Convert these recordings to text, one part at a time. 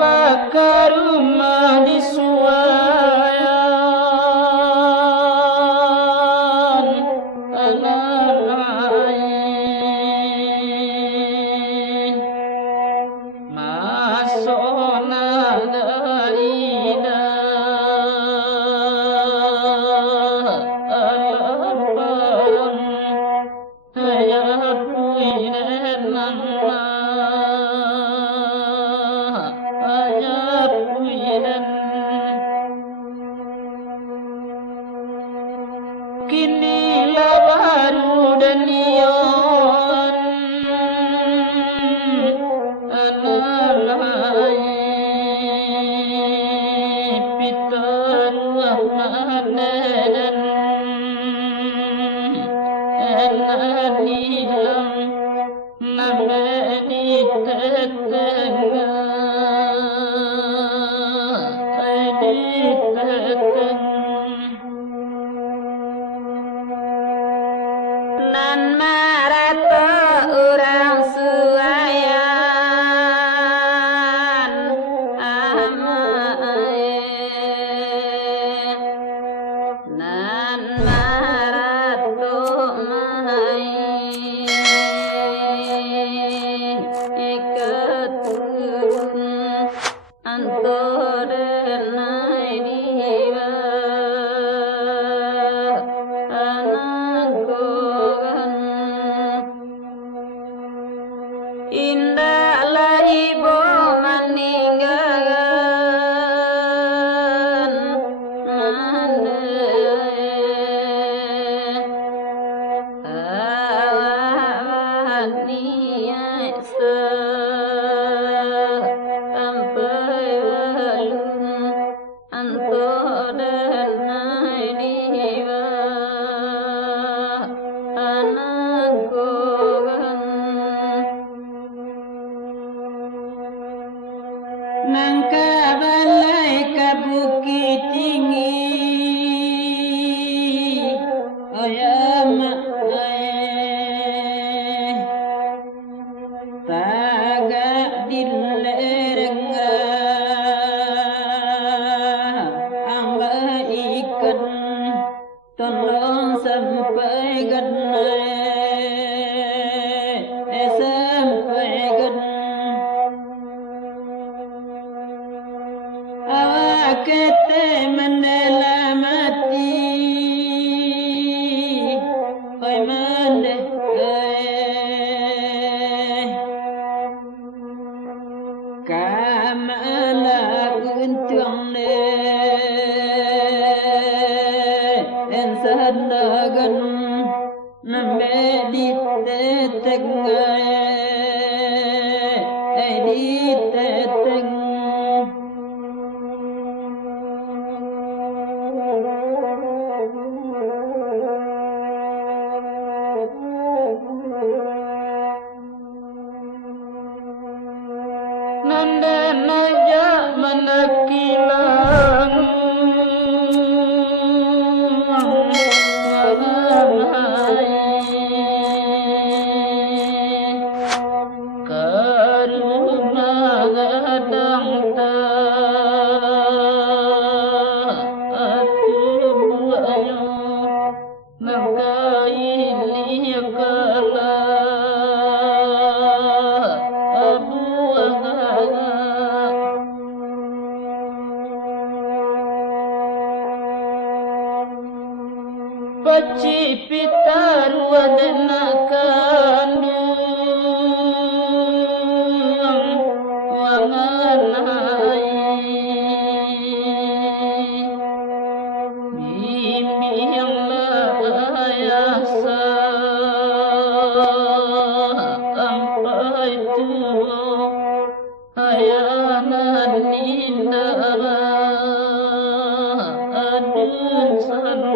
Bakaruma disuayan analain masona daida alapan hayat puinen nana kini baru dan ion analai pitar wahmadan enanilam namani tetengah nan marata orang suayan amai nan marato mai ikatun antorenai diwa indah ibu meninggalkan mandai awan niat sampai belum anto dan diwa anakku nangka balai ke bukit tinggi oyah makai tagak dilerengga angga ikan tolong sampai ganai sampai kete mendelamati oi mendeh kamala guntung ne ensadagan nambe di teteng di teteng nanda naja menakilang karuna gadang ta aku buayo nangkaili kala Paci pitar wadana kandung wanganai mimpi yang layasa sampai tua hayanan indah adun sana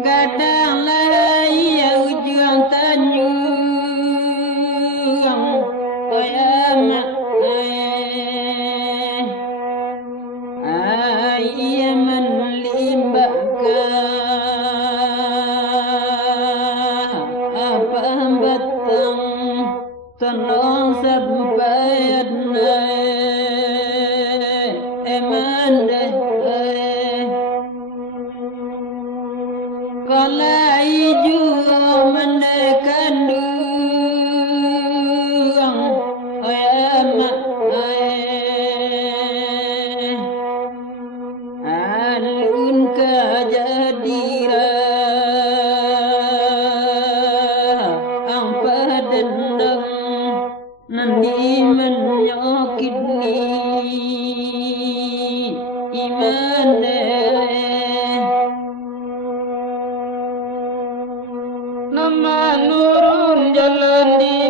Gadang lai ujung tanyung Koyamak Ayaman limbaka Apa batang Tolong sampai eman deh Kalai jua mendekandung Ayamak alun kajadira ang padendang nandi menyokidni imane nama nurun jalan di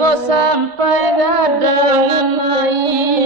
kau sampai gadang lain